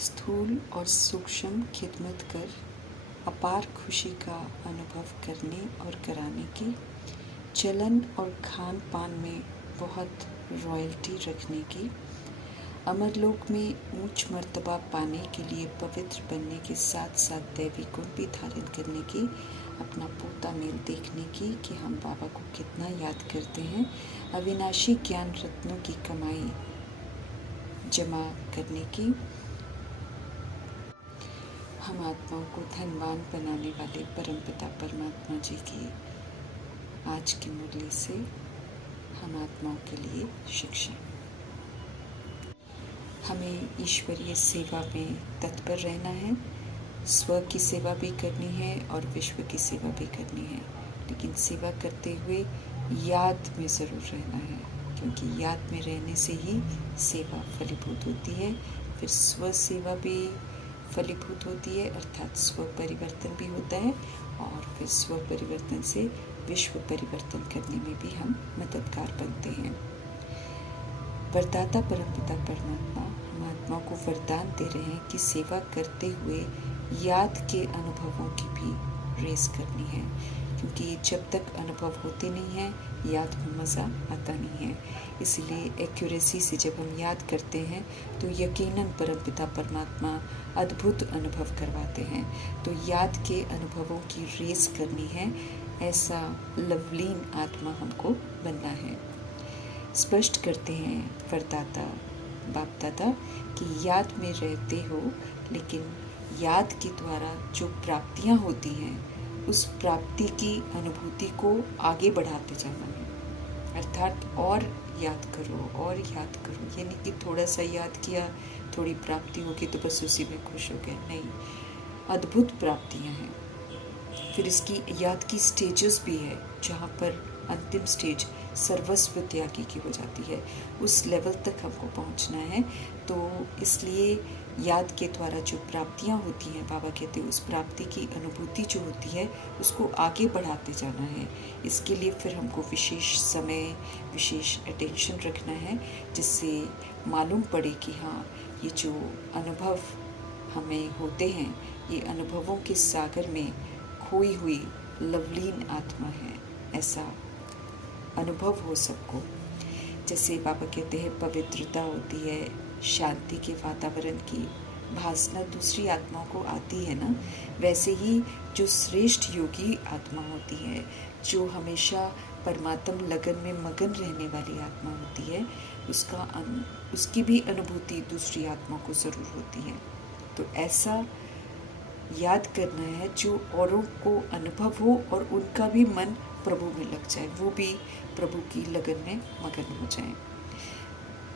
स्थूल और सूक्ष्म खिदमत कर अपार खुशी का अनुभव करने और कराने की, चलन और खान पान में बहुत रॉयल्टी रखने की, अमरलोक में ऊंच मर्तबा पाने के लिए पवित्र बनने के साथ साथ दैवी गुण भी धारण करने की, अपना पोता मेल देखने की कि हम बाबा को कितना याद करते हैं, अविनाशी ज्ञान रत्नों की कमाई जमा करने की, हम आत्माओं को धनवान बनाने वाले परमपिता परमात्मा जी की आज की मुरली से हम आत्माओं के लिए शिक्षा। हमें ईश्वरीय सेवा में तत्पर रहना है, स्व की सेवा भी करनी है और विश्व की सेवा भी करनी है, लेकिन सेवा करते हुए याद में ज़रूर रहना है, क्योंकि याद में रहने से ही सेवा फलीभूत होती है। फिर स्व सेवा भी फलीभूत होती है, अर्थात स्व परिवर्तन भी होता है, और फिर स्व परिवर्तन से विश्व परिवर्तन करने में भी हम मददगार बनते हैं। वरदाता परमपिता परमात्मा हम आत्मा को वरदान दे रहे हैं कि सेवा करते हुए याद के अनुभवों की भी रेस करनी है, क्योंकि जब तक अनुभव होते नहीं हैं याद में मज़ा आता नहीं है। इसलिए एक्यूरेसी से जब हम याद करते हैं तो यकीनन परमपिता परमात्मा अद्भुत अनुभव करवाते हैं। तो याद के अनुभवों की रेस करनी है, ऐसा लवलीन आत्मा हमको बनना है। स्पष्ट करते हैं वरदाता बाप दादा कि याद में रहते हो, लेकिन याद के द्वारा जो प्राप्तियां होती हैं उस प्राप्ति की अनुभूति को आगे बढ़ाते जाना है, अर्थात और याद करो और याद करो, यानी कि थोड़ा सा याद किया, थोड़ी प्राप्ति होगी तो बस उसी में खुश हो गए, नहीं, अद्भुत प्राप्तियां हैं। फिर इसकी याद की स्टेजेस भी है, जहाँ पर अंतिम स्टेज सर्वस्व त्यागी की हो जाती है, उस लेवल तक हमको पहुँचना है। तो इसलिए याद के द्वारा जो प्राप्तियाँ होती हैं, बाबा कहते हैं उस प्राप्ति की अनुभूति जो होती है उसको आगे बढ़ाते जाना है। इसके लिए फिर हमको विशेष समय, विशेष अटेंशन रखना है, जिससे मालूम पड़े कि हाँ, ये जो अनुभव हमें होते हैं ये अनुभवों के सागर में खोई हुई लवलीन आत्मा है, ऐसा अनुभव हो सबको। जैसे बाबा कहते हैं पवित्रता होती है, शांति के वातावरण की भासना दूसरी आत्माओं को आती है ना, वैसे ही जो श्रेष्ठ योगी आत्मा होती है, जो हमेशा परमात्म लगन में मगन रहने वाली आत्मा होती है, उसकी भी अनुभूति दूसरी आत्मा को ज़रूर होती है। तो ऐसा याद करना है जो औरों को अनुभव हो और उनका भी मन प्रभु में लग जाए, वो भी प्रभु की लगन में मगन हो जाए।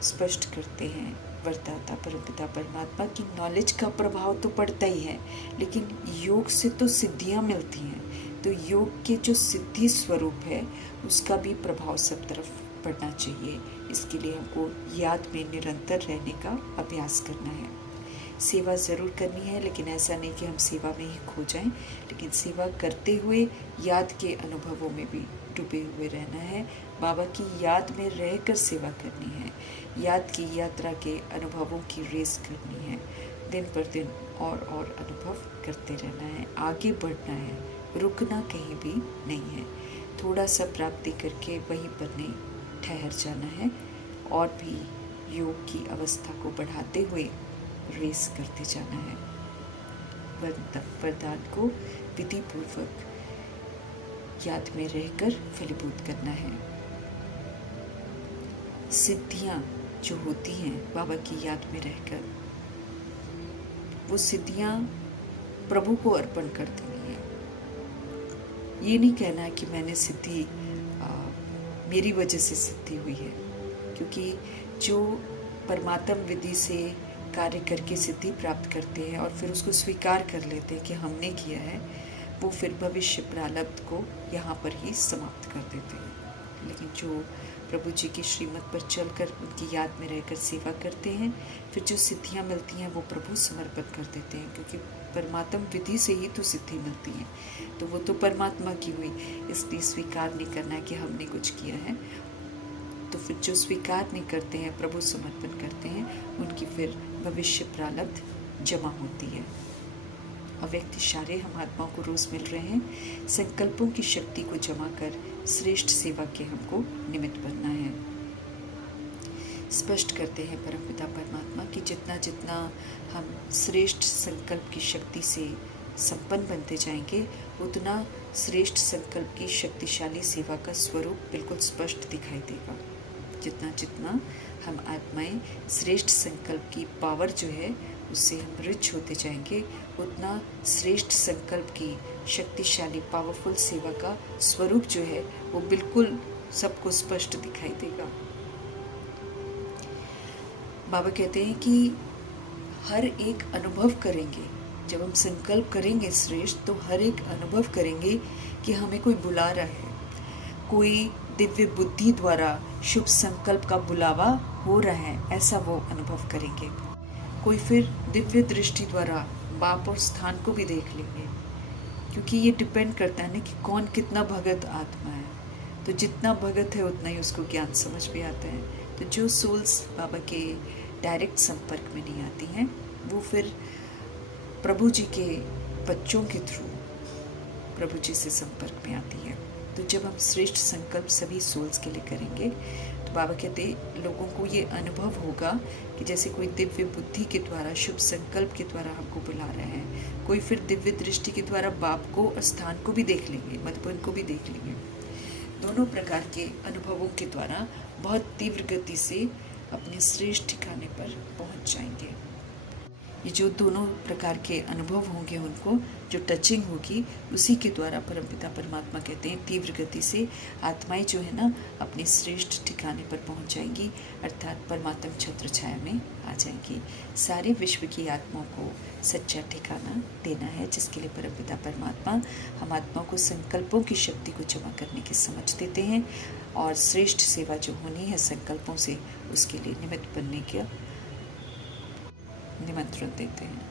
स्पष्ट करते हैं वरदाता परमपिता परमात्मा की नॉलेज का प्रभाव तो पड़ता ही है, लेकिन योग से तो सिद्धियां मिलती हैं, तो योग के जो सिद्धि स्वरूप है उसका भी प्रभाव सब तरफ पड़ना चाहिए। इसके लिए हमको याद में निरंतर रहने का अभ्यास करना है। सेवा ज़रूर करनी है, लेकिन ऐसा नहीं कि हम सेवा में ही खो जाएं, लेकिन सेवा करते हुए याद के अनुभवों में भी डूबे हुए रहना है। बाबा की याद में रहकर सेवा करनी है, याद की यात्रा के अनुभवों की रेस करनी है, दिन पर दिन और अनुभव करते रहना है, आगे बढ़ना है, रुकना कहीं भी नहीं है। थोड़ा सा प्राप्ति करके वहीं पर नहीं ठहर जाना है, और भी योग की अवस्था को बढ़ाते हुए रेस करते जाना है। वरदान को विधि पूर्वक याद में रहकर फलीभूत करना है। सिद्धियां जो होती हैं बाबा की याद में रहकर, वो सिद्धियां प्रभु को अर्पण कर देनी है। ये नहीं कहना कि मैंने सिद्धि मेरी वजह से सिद्धि हुई है, क्योंकि जो परमात्म विधि से कार्य करके सिद्धि प्राप्त करते हैं और फिर उसको स्वीकार कर लेते हैं कि हमने किया है, वो फिर भविष्य प्रारब्ध को यहाँ पर ही समाप्त कर देते हैं। लेकिन जो प्रभु जी की श्रीमत पर चलकर उनकी याद में रहकर सेवा करते हैं, फिर जो सिद्धियाँ मिलती हैं वो प्रभु समर्पित कर देते हैं, क्योंकि परमात्म विधि से ही तो सिद्धि मिलती है, तो वो तो परमात्मा की हुई, इसलिए स्वीकार नहीं करना है कि हमने कुछ किया है। तो फिर जो स्वीकार नहीं करते हैं, प्रभु समर्पण करते हैं, उनकी फिर भविष्य प्रारब्ध जमा होती है। अव्यक्त इशारे हम आत्माओं को रोज मिल रहे हैं। संकल्पों की शक्ति को जमा कर श्रेष्ठ सेवा के हमको निमित्त बनना है। स्पष्ट करते हैं परमपिता परमात्मा कि जितना जितना हम श्रेष्ठ संकल्प की शक्ति से संपन्न बनते जाएंगे, उतना श्रेष्ठ संकल्प की शक्तिशाली सेवा का स्वरूप बिल्कुल स्पष्ट दिखाई देगा। जितना जितना हम आत्माएं श्रेष्ठ संकल्प की पावर जो है उससे हम रिच होते जाएंगे, उतना श्रेष्ठ संकल्प की शक्तिशाली पावरफुल सेवा का स्वरूप जो है वो बिल्कुल सबको स्पष्ट दिखाई देगा। बाबा कहते हैं कि हर एक अनुभव करेंगे, जब हम संकल्प करेंगे श्रेष्ठ, तो हर एक अनुभव करेंगे कि हमें कोई बुला रहा है, कोई दिव्य बुद्धि द्वारा शुभ संकल्प का बुलावा हो रहा है, ऐसा वो अनुभव करेंगे। कोई फिर दिव्य दृष्टि द्वारा बाप और स्थान को भी देख लेंगे, क्योंकि ये डिपेंड करता है ना कि कौन कितना भगत आत्मा है। तो जितना भगत है उतना ही उसको ज्ञान समझ भी आता है। तो जो सोल्स बाबा के डायरेक्ट संपर्क में नहीं आती हैं, वो फिर प्रभु जी के बच्चों के थ्रू प्रभु जी से संपर्क में आती है। तो जब हम श्रेष्ठ संकल्प सभी सोल्स के लिए करेंगे, तो बाबा कहते लोगों को ये अनुभव होगा कि जैसे कोई दिव्य बुद्धि के द्वारा शुभ संकल्प के द्वारा हमको बुला रहे हैं, कोई फिर दिव्य दृष्टि के द्वारा बाप को और स्थान को भी देख लेंगे, मधुबन को भी देख लेंगे। दोनों प्रकार के अनुभवों के द्वारा बहुत तीव्र गति से अपने श्रेष्ठ ठिकाने पर पहुंच जाएंगे। ये जो दोनों प्रकार के अनुभव होंगे, उनको जो टचिंग होगी, उसी के द्वारा परमपिता परमात्मा कहते हैं तीव्र गति से आत्माएं जो है ना अपने श्रेष्ठ ठिकाने पर पहुंच जाएंगी, अर्थात परमात्म छत्र छाया में आ जाएंगी। सारे विश्व की आत्माओं को सच्चा ठिकाना देना है, जिसके लिए परमपिता परमात्मा हम आत्माओं को संकल्पों की शक्ति को जमा करने की समझ देते हैं, और श्रेष्ठ सेवा जो होनी है संकल्पों से, उसके लिए निमित्त बनने का निमंत्रण देते हैं।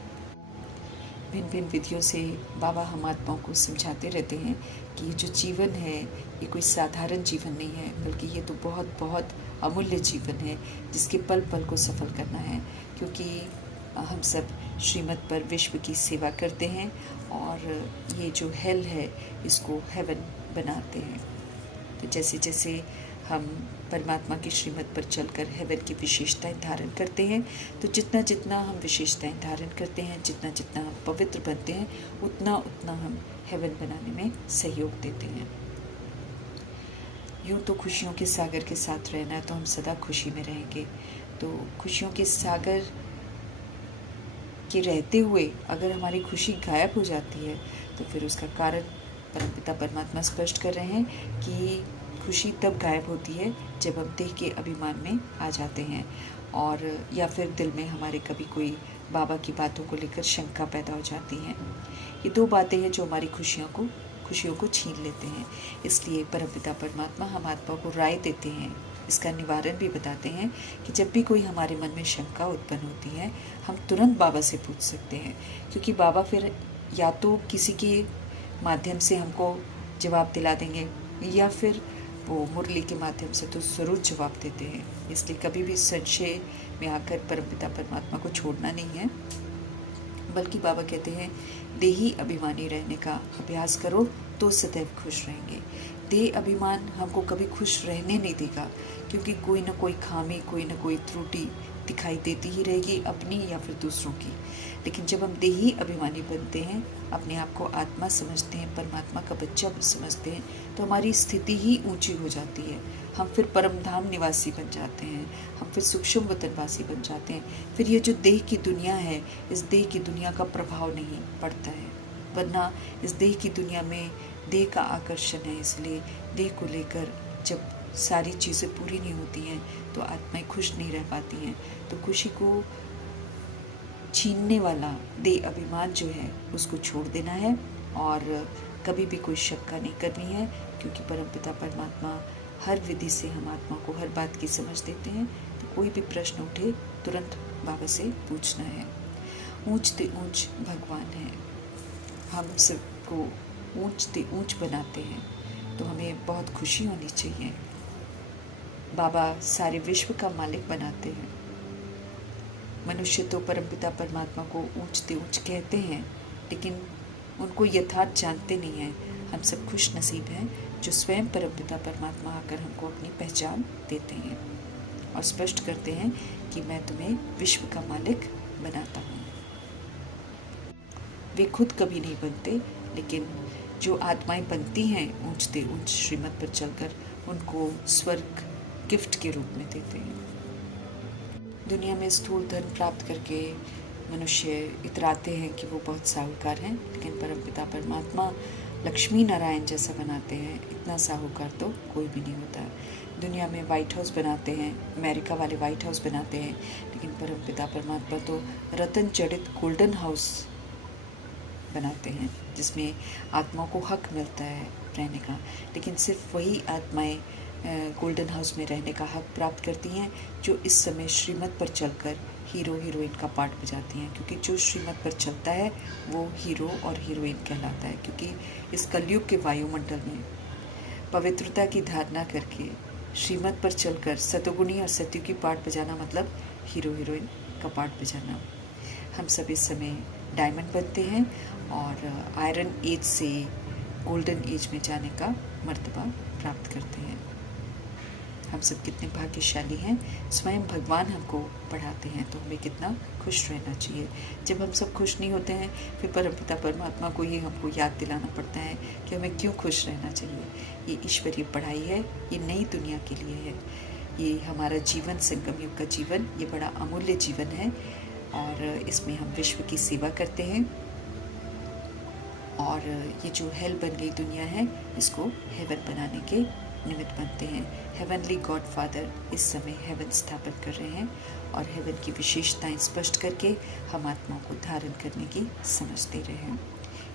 भिन्न भिन्न विधियों से बाबा हम आत्माओं को समझाते रहते हैं कि ये जो जीवन है ये कोई साधारण जीवन नहीं है, बल्कि ये तो बहुत बहुत अमूल्य जीवन है, जिसके पल पल को सफल करना है। क्योंकि हम सब श्रीमत पर विश्व की सेवा करते हैं, और ये जो हेल है इसको हेवन बनाते हैं। तो जैसे जैसे हम परमात्मा की श्रीमत पर चलकर हेवन की विशेषताएं धारण करते हैं, तो जितना जितना हम विशेषताएं धारण करते हैं, जितना जितना हम पवित्र बनते हैं, उतना उतना हम हेवन बनाने में सहयोग देते हैं। यूँ तो खुशियों के सागर के साथ रहना है, तो हम सदा खुशी में रहेंगे। तो खुशियों के सागर के रहते हुए अगर हमारी खुशी गायब हो जाती है, तो फिर उसका कारण परमपिता परमात्मा स्पष्ट कर रहे हैं कि खुशी तब गायब होती है जब हम देह के अभिमान में आ जाते हैं, और या फिर दिल में हमारे कभी कोई बाबा की बातों को लेकर शंका पैदा हो जाती हैं। ये दो बातें हैं जो हमारी खुशियों को छीन लेते हैं। इसलिए परमपिता परमात्मा हम आत्मा को राय देते हैं, इसका निवारण भी बताते हैं कि जब भी कोई हमारे मन में शंका उत्पन्न होती है, हम तुरंत बाबा से पूछ सकते हैं, क्योंकि बाबा फिर या तो किसी के माध्यम से हमको जवाब दिला देंगे, या फिर वो मुरली के माध्यम से तो ज़रूर जवाब देते हैं। इसलिए कभी भी संशय में आकर परमपिता परमात्मा को छोड़ना नहीं है, बल्कि बाबा कहते हैं देही अभिमानी रहने का अभ्यास करो तो सदैव खुश रहेंगे। देह अभिमान हमको कभी खुश रहने नहीं देगा, क्योंकि कोई ना कोई खामी, कोई ना कोई त्रुटि दिखाई देती ही रहेगी, अपनी या फिर दूसरों की। लेकिन जब हम देही अभिमानी बनते हैं, अपने आप को आत्मा समझते हैं, परमात्मा का बच्चा समझते हैं, तो हमारी स्थिति ही ऊंची हो जाती है। हम फिर परमधाम निवासी बन जाते हैं, हम फिर सूक्ष्म वतनवासी बन जाते हैं। फिर ये जो देह की दुनिया है, इस देह की दुनिया का प्रभाव नहीं पड़ता है, वरना इस देह की दुनिया में देह का आकर्षण है। इसलिए देह को लेकर जब सारी चीज़ें पूरी नहीं होती हैं, तो आत्माएं खुश नहीं रह पाती हैं। तो खुशी को छीनने वाला देह अभिमान जो है उसको छोड़ देना है, और कभी भी कोई शंका नहीं करनी है, क्योंकि परमपिता परमात्मा हर विधि से हम आत्मा को हर बात की समझ देते हैं। तो कोई भी प्रश्न उठे तुरंत बाबा से पूछना है। ऊंच ते ऊंच भगवान है, हम सबको ऊंच ते ऊंच बनाते हैं, तो हमें बहुत खुशी होनी चाहिए। बाबा सारे विश्व का मालिक बनाते हैं, मनुष्य तो परमपिता परमात्मा को ऊंचते ऊंच कहते हैं, लेकिन उनको यथार्थ जानते नहीं हैं। हम सब खुश नसीब हैं जो स्वयं परमपिता परमात्मा आकर हमको अपनी पहचान देते हैं और स्पष्ट करते हैं कि मैं तुम्हें विश्व का मालिक बनाता हूँ। वे खुद कभी नहीं बनते, लेकिन जो आत्माएं बनती हैं ऊंचते ऊंच श्रीमत पर चलकर, उनको स्वर्ग गिफ्ट के रूप में देते हैं। दुनिया में स्थूल धन प्राप्त करके मनुष्य इतराते हैं कि वो बहुत साहूकार हैं, लेकिन परमपिता परमात्मा लक्ष्मी नारायण जैसा बनाते हैं। इतना साहूकार तो कोई भी नहीं होता। दुनिया में वाइट हाउस बनाते हैं, अमेरिका वाले वाइट हाउस बनाते हैं, लेकिन परमपिता परमात्मा तो रतन जड़ित गोल्डन हाउस बनाते हैं, जिसमें आत्माओं को हक मिलता है रहने का। लेकिन सिर्फ वही आत्माएं गोल्डन हाउस में रहने का हक प्राप्त करती हैं जो इस समय श्रीमत पर चलकर हीरो हीरोइन का पार्ट बजाती हैं, क्योंकि जो श्रीमत पर चलता है वो हीरो और हीरोइन कहलाता है। क्योंकि इस कलयुग के वायुमंडल में पवित्रता की धारणा करके श्रीमत पर चलकर सतोगुणी और सत्युगी पार्ट बजाना मतलब हीरो हीरोइन का पार्ट बजाना। हम सब इस समय डायमंड बनते हैं और आयरन एज से गोल्डन एज में जाने का मर्तबा प्राप्त करते हैं। हम सब कितने भाग्यशाली हैं, स्वयं भगवान हमको पढ़ाते हैं, तो हमें कितना खुश रहना चाहिए। जब हम सब खुश नहीं होते हैं, फिर परमपिता परमात्मा को ये हमको याद दिलाना पड़ता है कि हमें क्यों खुश रहना चाहिए। ये ईश्वरीय पढ़ाई है, ये नई दुनिया के लिए है। ये हमारा जीवन, संगम युग का जीवन, ये बड़ा अमूल्य जीवन है और इसमें हम विश्व की सेवा करते हैं। और ये जो हेल बन गई दुनिया है, इसको हेवन बनाने के निमित्त बनते हैं। हेवनली गॉड फादर इस समय हेवन स्थापन कर रहे हैं और हेवन की विशेषताएं स्पष्ट करके हम आत्माओं को धारण करने की समझ दे रहे हैं।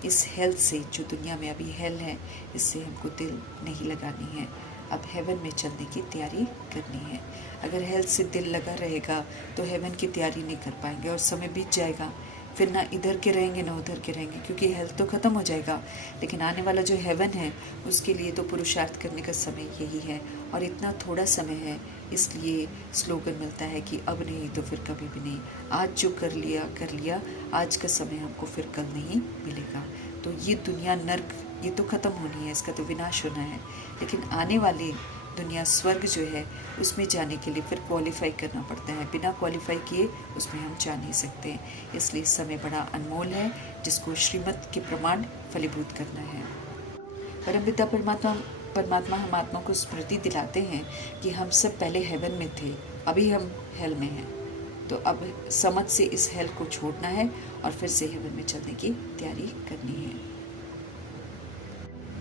इस हेल से, जो दुनिया में अभी हेल है, इससे हमको दिल नहीं लगानी है। अब हेवन में चलने की तैयारी करनी है। अगर हेल से दिल लगा रहेगा तो हेवन की तैयारी नहीं कर पाएंगे और समय बीत जाएगा, फिर ना इधर के रहेंगे ना उधर के रहेंगे, क्योंकि हेल्थ तो ख़त्म हो जाएगा। लेकिन आने वाला जो हेवन है, उसके लिए तो पुरुषार्थ करने का समय यही है और इतना थोड़ा समय है, इसलिए स्लोगन मिलता है कि अब नहीं तो फिर कभी भी नहीं। आज जो कर लिया, आज का समय हमको फिर कल नहीं मिलेगा। तो ये दुनिया नर्क, ये तो ख़त्म होनी है, इसका तो विनाश होना है। लेकिन आने वाली दुनिया स्वर्ग जो है, उसमें जाने के लिए फिर क्वालिफाई करना पड़ता है। बिना क्वालिफाई किए उसमें हम जा नहीं सकते। इसलिए समय बड़ा अनमोल है, जिसको श्रीमत के प्रमाण फलीभूत करना है। परमपिता परमात्मा हम आत्मा को स्मृति दिलाते हैं कि हम सब पहले हेवन में थे, अभी हम हेल में हैं। तो अब समझ से इस हेल को छोड़ना है और फिर से हेवन में चलने की तैयारी करनी है।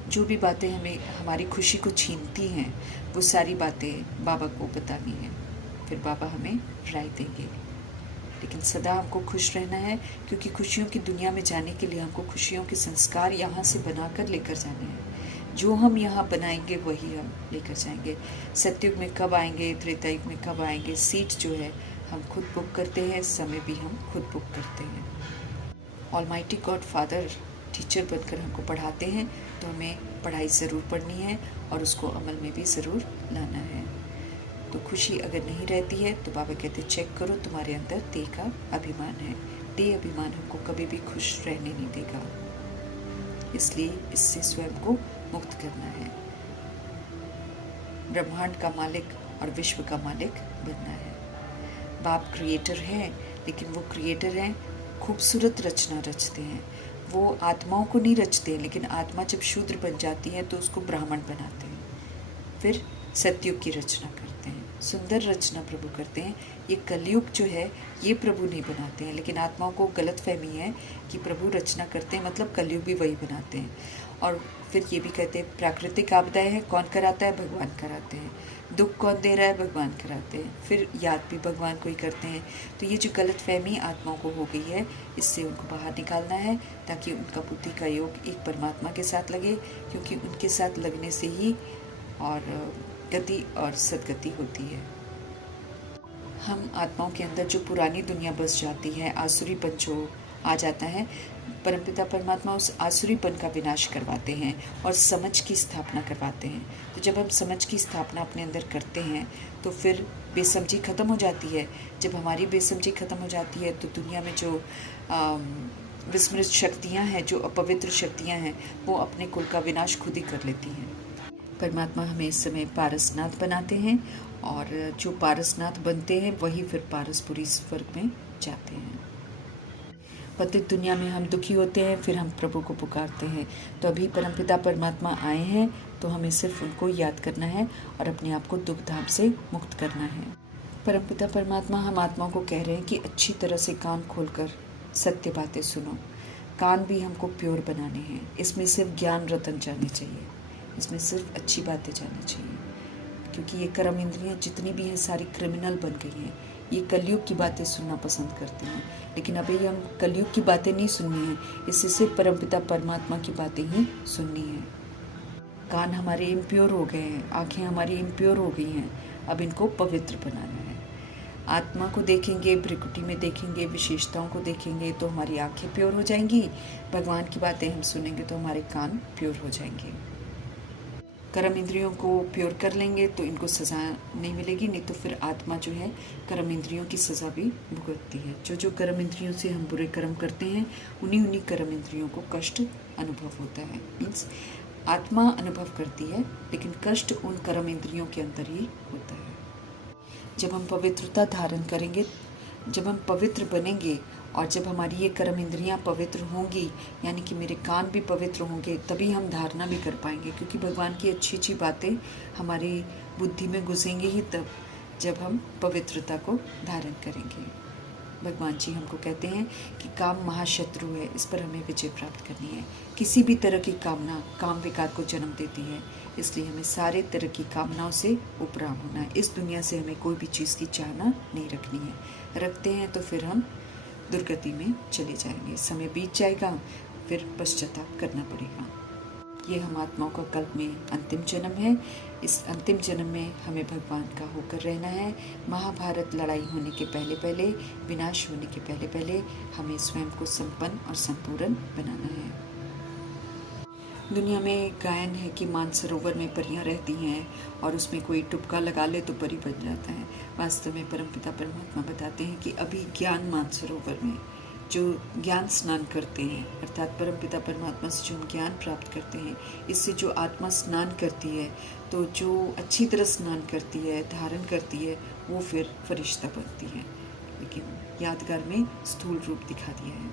जो भी बातें हमें हमारी खुशी को छीनती हैं, वो सारी बातें बाबा को बतानी है, फिर बाबा हमें राय देंगे। लेकिन सदा हमको खुश रहना है, क्योंकि खुशियों की दुनिया में जाने के लिए हमको खुशियों के संस्कार यहाँ से बनाकर लेकर जाने हैं। जो हम यहाँ बनाएंगे वही हम लेकर जाएंगे। सतयुग में कब आएंगे, त्रेता युग में कब आएंगे, सीट जो है हम खुद बुक करते हैं, समय भी हम खुद बुक करते हैं। ऑलमाइटी गॉड फादर टीचर बनकर हमको पढ़ाते हैं, तो हमें पढ़ाई ज़रूर पढ़नी है और उसको अमल में भी ज़रूर लाना है। तो खुशी अगर नहीं रहती है तो बाबा कहते चेक करो, तुम्हारे अंदर देह का अभिमान है। देह अभिमान हमको कभी भी खुश रहने नहीं देगा, इसलिए इससे स्वयं को मुक्त करना है। ब्रह्मांड का मालिक और विश्व का मालिक बनना है। बाप क्रिएटर हैं, लेकिन वो क्रिएटर हैं, खूबसूरत रचना रचते हैं। वो आत्माओं को नहीं रचते, लेकिन आत्मा जब शूद्र बन जाती है तो उसको ब्राह्मण बनाते हैं, फिर सतयुग की रचना करते हैं, सुंदर रचना प्रभु करते हैं। ये कलयुग जो है, ये प्रभु नहीं बनाते हैं, लेकिन आत्माओं को गलत फहमी है कि प्रभु रचना करते हैं मतलब कलयुग भी वही बनाते हैं। और फिर ये भी कहते हैं प्राकृतिक आपदाएं हैं, कौन कराता है? भगवान कराते हैं। दुख कौन दे रहा है? भगवान कराते हैं। फिर याद भी भगवान को ही करते हैं। तो ये जो गलत फहमी आत्माओं को हो गई है, इससे उनको बाहर निकालना है, ताकि उनका बुद्धि का योग एक परमात्मा के साथ लगे, क्योंकि उनके साथ लगने से ही और गति और सदगति होती है। हम आत्माओं के अंदर जो पुरानी दुनिया बस जाती है, आसुरीपन जो आ जाता है, परमपिता परमात्मा उस आसुरीपन का विनाश करवाते हैं और समझ की स्थापना करवाते हैं। तो जब हम समझ की स्थापना अपने अंदर करते हैं, तो फिर बेसमझी ख़त्म हो जाती है। जब हमारी बेसमझी ख़त्म हो जाती है तो दुनिया में जो विस्मृत शक्तियाँ हैं, जो अपवित्र शक्तियाँ हैं, वो अपने कुल का विनाश खुद ही कर लेती हैं। परमात्मा हमें इस समय पारसनाथ बनाते हैं और जो पारसनाथ बनते हैं वही फिर पारसपुरी स्वर्ग में जाते हैं। पतित दुनिया में हम दुखी होते हैं, फिर हम प्रभु को पुकारते हैं। तो अभी परमपिता परमात्मा आए हैं, तो हमें सिर्फ उनको याद करना है और अपने आप को दुख धाम से मुक्त करना है। परमपिता परमात्मा हम आत्माओं को कह रहे हैं कि अच्छी तरह से कान खोलकर सत्य बातें सुनो। कान भी हमको प्योर बनाने हैं। इसमें सिर्फ ज्ञान रतन जाने चाहिए, इसमें सिर्फ अच्छी बातें जानी चाहिए, क्योंकि ये कर्म इंद्रियाँ जितनी भी हैं सारी क्रिमिनल बन गई हैं। ये कलयुग की बातें सुनना पसंद करते हैं, लेकिन अभी हम कलयुग की बातें नहीं सुननी है, इससे सिर्फ परमपिता परमात्मा की बातें ही सुननी है। कान हमारे इम्प्योर हो गए हैं, आँखें हमारी इम्प्योर हो गई हैं, अब इनको पवित्र बनाना है। आत्मा को देखेंगे, प्रकृति में देखेंगे, विशेषताओं को देखेंगे तो हमारी आँखें प्योर हो जाएंगी। भगवान की बातें हम सुनेंगे तो हमारे कान प्योर हो जाएंगे। कर्म इंद्रियों को प्योर कर लेंगे तो इनको सज़ा नहीं मिलेगी, नहीं तो फिर आत्मा जो है कर्म इंद्रियों की सज़ा भी भुगतती है। जो कर्म इंद्रियों से हम बुरे कर्म करते हैं उन्हीं कर्म इंद्रियों को कष्ट अनुभव होता है। मीन्स आत्मा अनुभव करती है, लेकिन कष्ट उन कर्म इंद्रियों के अंदर ही होता है। जब हम पवित्रता धारण करेंगे, जब हम पवित्र बनेंगे और जब हमारी ये कर्म इंद्रियाँ पवित्र होंगी, यानी कि मेरे कान भी पवित्र होंगे, तभी हम धारणा भी कर पाएंगे, क्योंकि भगवान की अच्छी अच्छी बातें हमारी बुद्धि में घुसेंगी ही तब जब हम पवित्रता को धारण करेंगे। भगवान जी हमको कहते हैं कि काम महाशत्रु है, इस पर हमें विजय प्राप्त करनी है। किसी भी तरह की कामना काम विकार को जन्म देती है, इसलिए हमें सारे तरह की कामनाओं से उपराम होना है। इस दुनिया से हमें कोई भी चीज़ की चाहना नहीं रखनी है। रखते हैं तो फिर हम दुर्गति में चले जाएंगे, समय बीत जाएगा, फिर पश्चाताप करना पड़ेगा। ये हम आत्माओं का कल्प में अंतिम जन्म है। इस अंतिम जन्म में हमें भगवान का होकर रहना है। महाभारत लड़ाई होने के पहले पहले, विनाश होने के पहले पहले हमें स्वयं को संपन्न और संपूर्ण बनाना है। दुनिया में गायन है कि मानसरोवर में परियां रहती हैं और उसमें कोई टुपका लगा ले तो परी बन जाता है। वास्तव में परमपिता परमात्मा बताते हैं कि अभी ज्ञान मानसरोवर में जो ज्ञान स्नान करते हैं, अर्थात परमपिता परमात्मा से जो हम ज्ञान प्राप्त करते हैं, इससे जो आत्मा स्नान करती है, तो जो अच्छी तरह स्नान करती है, धारण करती है, वो फिर फरिश्ता बनती है। लेकिन यादगार में स्थूल रूप दिखा दिया है।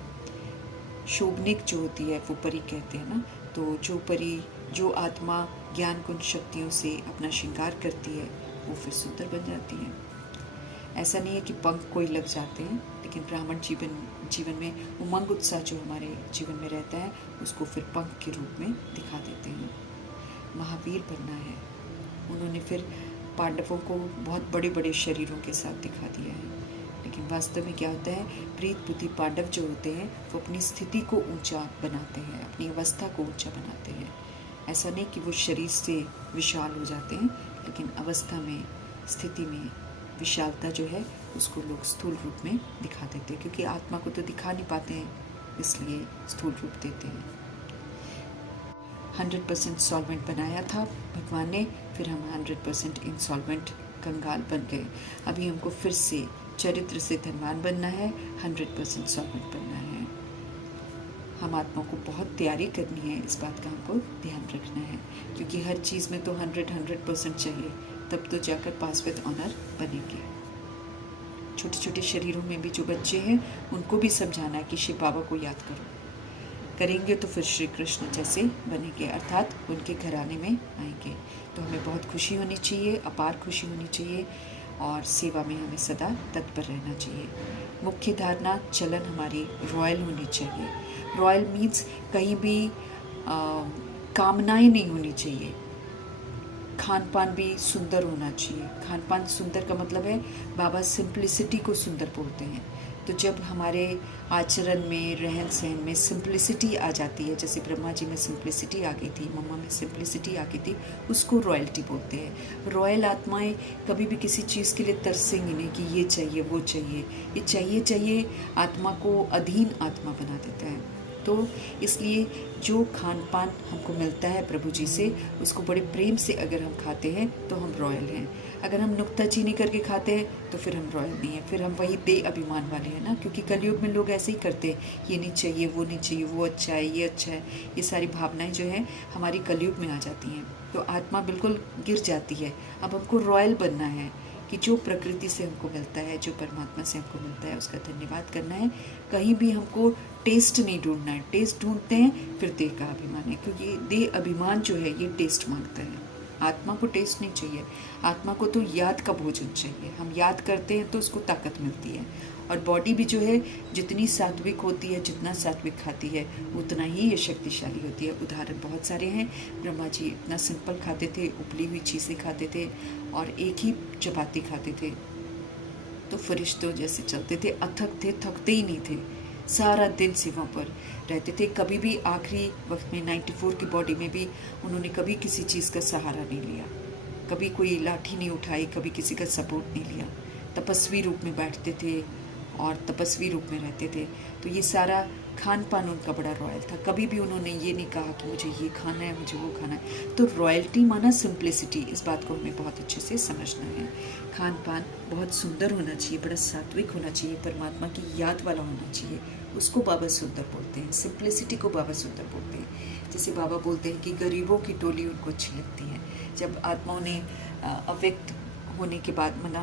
शोभनिक जो होती है वो परी कहते हैं ना, तो जो परी, जो आत्मा ज्ञान कुंज शक्तियों से अपना श्रृंगार करती है, वो फिर सुंदर बन जाती है। ऐसा नहीं है कि पंख कोई लग जाते हैं, लेकिन ब्राह्मण जीवन में उमंग उत्साह जो हमारे जीवन में रहता है, उसको फिर पंख के रूप में दिखा देते हैं। महावीर बनना है। उन्होंने फिर पांडवों को बहुत बड़े बड़े शरीरों के साथ दिखा दिया है, लेकिन वास्तव में क्या होता है, प्रीत बुद्धि पांडव जो होते हैं वो अपनी स्थिति को ऊंचा बनाते हैं, अपनी अवस्था को ऊंचा बनाते हैं। ऐसा नहीं कि वो शरीर से विशाल हो जाते हैं, लेकिन अवस्था में, स्थिति में विशालता जो है उसको लोग स्थूल रूप में दिखा देते हैं, क्योंकि आत्मा को तो दिखा नहीं पाते हैं, इसलिए स्थूल रूप देते हैं। 100% सॉल्वेंट बनाया था भगवान ने, फिर हम 100% इंसॉल्वेंट कंगाल बन गए। अभी हमको फिर से चरित्र से धनवान बनना है, 100% सॉल्वेंट बनना है। हम आत्मा को बहुत तैयारी करनी है, इस बात का हमको ध्यान रखना है, क्योंकि हर चीज़ में तो 100% चाहिए, तब तो जाकर पास विद ऑनर बनेंगे। छोटे छोटे शरीरों में भी जो बच्चे हैं उनको भी समझाना है कि शिव बाबा को याद करो। करेंगे तो फिर श्री कृष्ण जैसे बनेंगे, अर्थात उनके घराने में आएंगे। तो हमें बहुत खुशी होनी चाहिए, अपार खुशी होनी चाहिए, और सेवा में हमें सदा तत्पर रहना चाहिए। मुख्य धारणा चलन हमारी रॉयल होनी चाहिए। रॉयल मीन्स कहीं भी कामनाएं नहीं होनी चाहिए। खान पान भी सुंदर होना चाहिए। खान पान सुंदर का मतलब है, बाबा सिंप्लिसिटी को सुंदर बोलते हैं। तो जब हमारे आचरण में, रहन सहन में सिंप्लिसिटी आ जाती है, जैसे ब्रह्मा जी में सिंप्लिसिटी आ गई थी, मम्मा में सिंप्लिसिटी आ गई थी, उसको रॉयल्टी बोलते हैं। रॉयल आत्माएं कभी भी किसी चीज़ के लिए तरसेंगी नहीं कि ये चाहिए वो चाहिए। ये चाहिए आत्मा को अधीन आत्मा बना देता है। तो इसलिए जो खान पान हमको मिलता है प्रभु जी से, उसको बड़े प्रेम से अगर हम खाते हैं तो हम रॉयल हैं। अगर हम नुक्ताचीनी करके खाते हैं तो फिर हम रॉयल नहीं हैं, फिर हम वही बेअभिमान वाले हैं ना। क्योंकि कलयुग में लोग ऐसे ही करते हैं, ये नहीं चाहिए, वो नहीं चाहिए, वो अच्छा है, ये अच्छा है। ये सारी भावनाएं जो हैं हमारी कलयुग में आ जाती हैं, तो आत्मा बिल्कुल गिर जाती है। अब हमको रॉयल बनना है कि जो प्रकृति से हमको मिलता है, जो परमात्मा से हमको मिलता है, उसका धन्यवाद करना है। कहीं भी हमको टेस्ट नहीं ढूंढना है। टेस्ट ढूंढते हैं फिर देह का अभिमान है, क्योंकि देह अभिमान जो है ये टेस्ट मांगता है। आत्मा को टेस्ट नहीं चाहिए, आत्मा को तो याद का भोजन चाहिए। हम याद करते हैं तो उसको ताकत मिलती है। और बॉडी भी जो है जितनी सात्विक होती है, जितना सात्विक खाती है, उतना ही ये शक्तिशाली होती है। उदाहरण बहुत सारे हैं। ब्रह्मा जी इतना सिंपल खाते थे, उबली हुई चीज़ें खाते थे और एक ही चपाती खाते थे, तो फरिश्तों जैसे चलते थे, अथक थे, थकते ही नहीं थे, सारा दिन सेवा पर रहते थे। कभी भी आखिरी वक्त में 94 की बॉडी में भी उन्होंने कभी किसी चीज़ का सहारा नहीं लिया, कभी कोई लाठी नहीं उठाई, कभी किसी का सपोर्ट नहीं लिया। तपस्वी रूप में बैठते थे और तपस्वी रूप में रहते थे। तो ये सारा खान पान उनका बड़ा रॉयल था। कभी भी उन्होंने ये नहीं कहा कि मुझे ये खाना है, मुझे वो खाना है। तो रॉयल्टी माना सिंप्लिसिटी, इस बात को हमें बहुत अच्छे से समझना है। खान पान बहुत सुंदर होना चाहिए, बड़ा सात्विक होना चाहिए, परमात्मा की याद वाला होना चाहिए। उसको बाबा सुंदर बोलते हैं, सिंप्लिसिटी को बाबा सुंदर बोलते हैं। जैसे बाबा बोलते हैं कि गरीबों की टोली उनको अच्छी लगती है। जब आत्माओं ने अव्यक्त होने के बाद, मना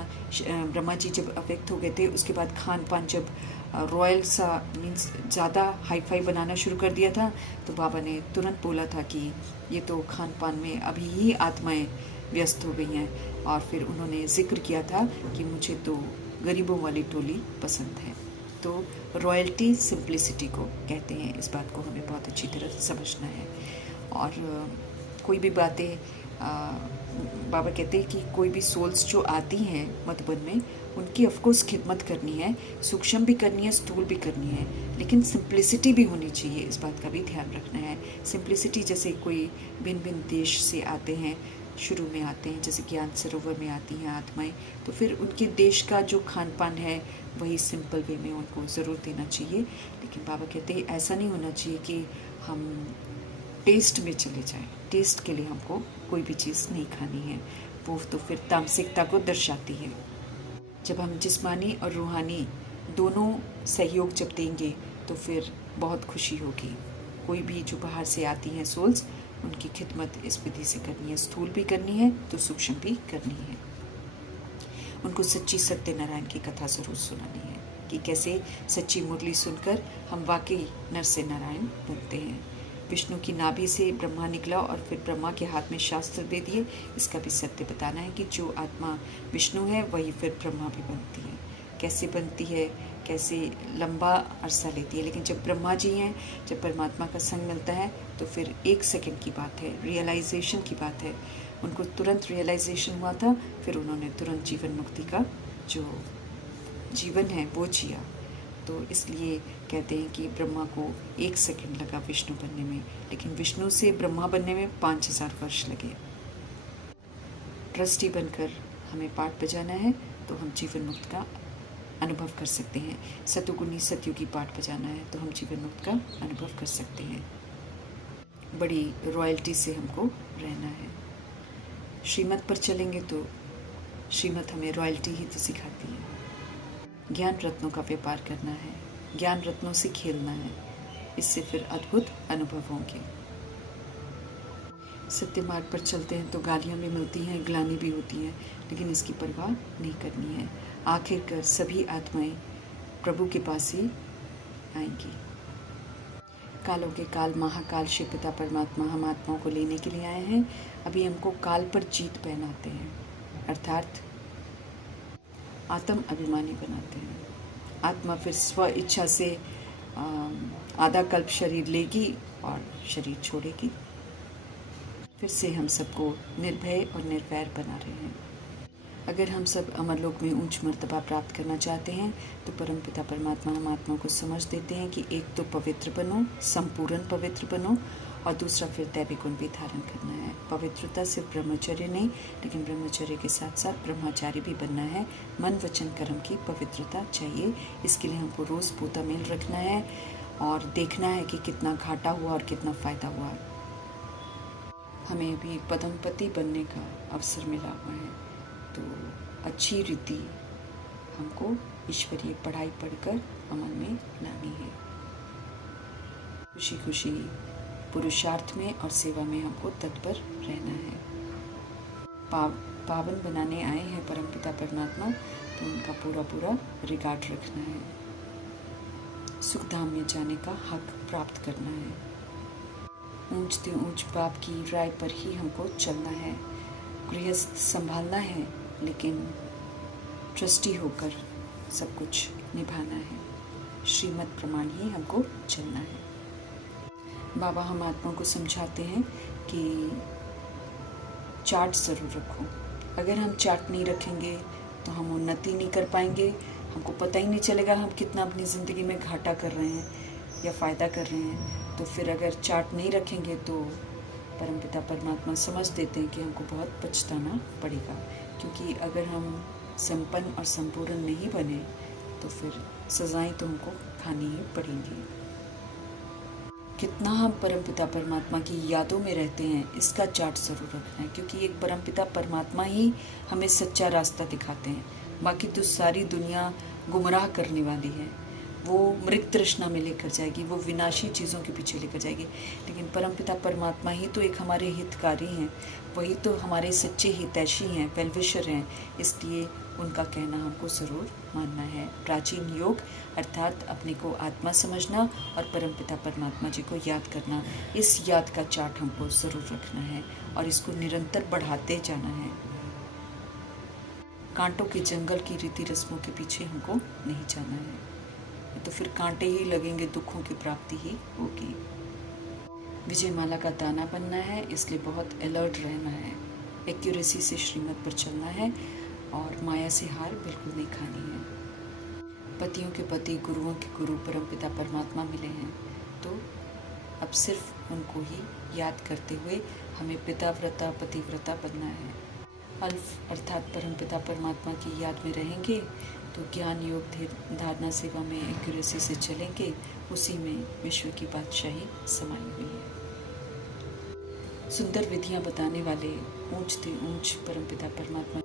ब्रह्मा जी जब अव्यक्त हो गए थे, उसके बाद खान पान जब रॉयल सा मीन्स ज़्यादा हाई फाई बनाना शुरू कर दिया था, तो बाबा ने तुरंत बोला था कि ये तो खान पान में अभी ही आत्माएं व्यस्त हो गई हैं। और फिर उन्होंने जिक्र किया था कि मुझे तो गरीबों वाली टोली पसंद है। तो रॉयल्टी सिंप्लिसिटी को कहते हैं। इस बात को हमें बहुत अच्छी तरह समझना है। और कोई भी बातें बाबा कहते हैं कि कोई भी सोल्स जो आती हैं मधुबन में, उनकी ऑफकोर्स खिदमत करनी है, सूक्ष्म भी करनी है, स्थूल भी करनी है, लेकिन सिंप्लिसिटी भी होनी चाहिए। इस बात का भी ध्यान रखना है। सिंप्लिसिटी, जैसे कोई भिन्न भिन्न देश से आते हैं, शुरू में आते हैं, जैसे ज्ञान सरोवर में आती हैं आत्माएं, तो फिर उनके देश का जो खान पान है वही सिंपल वे में उनको ज़रूर देना चाहिए। लेकिन बाबा कहते हैं ऐसा नहीं होना चाहिए कि हम टेस्ट में चले जाएं। टेस्ट के लिए हमको कोई भी चीज़ नहीं खानी है, वो तो फिर तामसिकता को दर्शाती है। जब हम जिस्मानी और रूहानी दोनों सहयोग जब देंगे तो फिर बहुत खुशी होगी। कोई भी जो बाहर से आती हैं सोल्स, उनकी खिदमत इस विधि से करनी है, स्थूल भी करनी है तो सूक्ष्म भी करनी है। उनको सच्ची सत्यनारायण की कथा ज़रूर सुनानी है कि कैसे सच्ची मुरली सुनकर हम वाकई नर से नारायण बनते हैं। विष्णु की नाभि से ब्रह्मा निकला और फिर ब्रह्मा के हाथ में शास्त्र दे दिए। इसका भी सत्य बताना है कि जो आत्मा विष्णु है वही फिर ब्रह्मा भी बनती है। कैसे बनती है, कैसे लंबा अरसा लेती है, लेकिन जब ब्रह्मा जी हैं, जब परमात्मा का संग मिलता है तो फिर 1 सेकंड की बात है, रियलाइजेशन की बात है। उनको तुरंत रियलाइजेशन हुआ था, फिर उन्होंने तुरंत जीवन मुक्ति का जो जीवन है वो जिया। तो इसलिए कहते हैं कि ब्रह्मा को 1 सेकंड लगा विष्णु बनने में, लेकिन विष्णु से ब्रह्मा बनने में 5000 वर्ष लगे। ट्रस्टी बनकर हमें पाठ बजाना है तो हम जीवन मुक्त का अनुभव कर सकते हैं। सतुगुणी सतयुगी पाठ बजाना है तो हम जीवन मुक्त का अनुभव कर सकते हैं। बड़ी रॉयल्टी से हमको रहना है। श्रीमत पर चलेंगे तो श्रीमत हमें रॉयल्टी ही तो सिखाती है। ज्ञान रत्नों का व्यापार करना है, ज्ञान रत्नों से खेलना है, इससे फिर अद्भुत अनुभव होंगे। सत्य मार्ग पर चलते हैं तो गालियाँ भी मिलती हैं, ग्लानि भी होती हैं, लेकिन इसकी परवाह नहीं करनी है। आखिरकार सभी आत्माएं प्रभु के पास ही आएंगी। कालों के काल महाकाल शिव पिता परमात्मा हम आत्माओं को लेने के लिए आए हैं। अभी हमको काल पर जीत पहनाते हैं, अर्थात आत्म अभिमानी बनाते हैं। आत्मा फिर स्व इच्छा से आधा कल्प शरीर लेगी और शरीर छोड़ेगी। फिर से हम सबको निर्भय और निर्वैर बना रहे हैं। अगर हम सब अमरलोक में ऊंच मर्तबा प्राप्त करना चाहते हैं तो परमपिता परमात्मा हम आत्मा को समझ देते हैं कि एक तो पवित्र बनो, संपूर्ण पवित्र बनो, और दूसरा फिर दैवी गुण भी धारण करना है। पवित्रता सिर्फ ब्रह्मचर्य नहीं, लेकिन ब्रह्मचर्य के साथ साथ ब्रह्मचारी भी बनना है। मन वचन कर्म की पवित्रता चाहिए। इसके लिए हमको रोज़ पोता मेल रखना है और देखना है कि कितना घाटा हुआ और कितना फ़ायदा हुआ। हमें भी पद्मपति बनने का अवसर मिला हुआ है, तो अच्छी रीति हमको ईश्वरीय पढ़ाई पढ़कर अमल में लानी है। खुशी खुशी पुरुषार्थ में और सेवा में हमको तत्पर रहना है। पावन बनाने आए हैं परमपिता परमात्मा, तो उनका पूरा पूरा रिगार्ड रखना है। सुख धाम में जाने का हक प्राप्त करना है। ऊंच से ऊंच पाप की राय पर ही हमको चलना है। गृहस्थ संभालना है, लेकिन ट्रस्टी होकर सब कुछ निभाना है। श्रीमत प्रमाण ही हमको चलना है। बाबा हम आत्मा को समझाते हैं कि चार्ट ज़रूर रखो। अगर हम चार्ट नहीं रखेंगे तो हम उन्नति नहीं कर पाएंगे। हमको पता ही नहीं चलेगा हम कितना अपनी ज़िंदगी में घाटा कर रहे हैं या फ़ायदा कर रहे हैं। तो फिर अगर चार्ट नहीं रखेंगे तो परमपिता परमात्मा समझ देते हैं कि हमको बहुत पछताना पड़ेगा, क्योंकि अगर हम संपन्न और संपूर्ण नहीं बने तो फिर सज़ाएं तो हमको खानी ही पड़ेंगी। कितना हम परमपिता परमात्मा की यादों में रहते हैं, इसका चार्ट ज़रूर रखना है, क्योंकि एक परमपिता परमात्मा ही हमें सच्चा रास्ता दिखाते हैं। बाकी तो सारी दुनिया गुमराह करने वाली है, वो मृग तृष्णा में लेकर जाएगी, वो विनाशी चीज़ों के पीछे लेकर जाएगी। लेकिन परमपिता परमात्मा ही तो एक हमारे हितकारी हैं, वही तो हमारे सच्चे हितैषी हैं, वेलविशर हैं। इसलिए उनका कहना हमको ज़रूर मानना है। प्राचीन योग अर्थात अपने को आत्मा समझना और परमपिता परमात्मा जी को याद करना, इस याद का चार्ट हमको ज़रूर रखना है और इसको निरंतर बढ़ाते जाना है। कांटों के जंगल की रीति रस्मों के पीछे हमको नहीं जाना है, तो फिर कांटे ही लगेंगे, दुखों की प्राप्ति ही होगी। विजय माला का दाना बनना है, इसलिए बहुत अलर्ट रहना है। एक्यूरेसी से श्रीमत पर चलना है और माया से हार बिल्कुल नहीं खानी है। पतियों के पति, गुरुओं के गुरु परमपिता परमात्मा मिले हैं, तो अब सिर्फ उनको ही याद करते हुए हमें पिताव्रता पतिव्रता बनना है। अल्फ अर्थात परमपिता परमात्मा की याद में रहेंगे तो ज्ञान योग धारणा सेवा में एक्यूरेसी से चलेंगे, उसी में विश्व की बादशाही समाई हुई है। सुंदर विधियां बताने वाले ऊंच से ऊंच परमपिता परमात्मा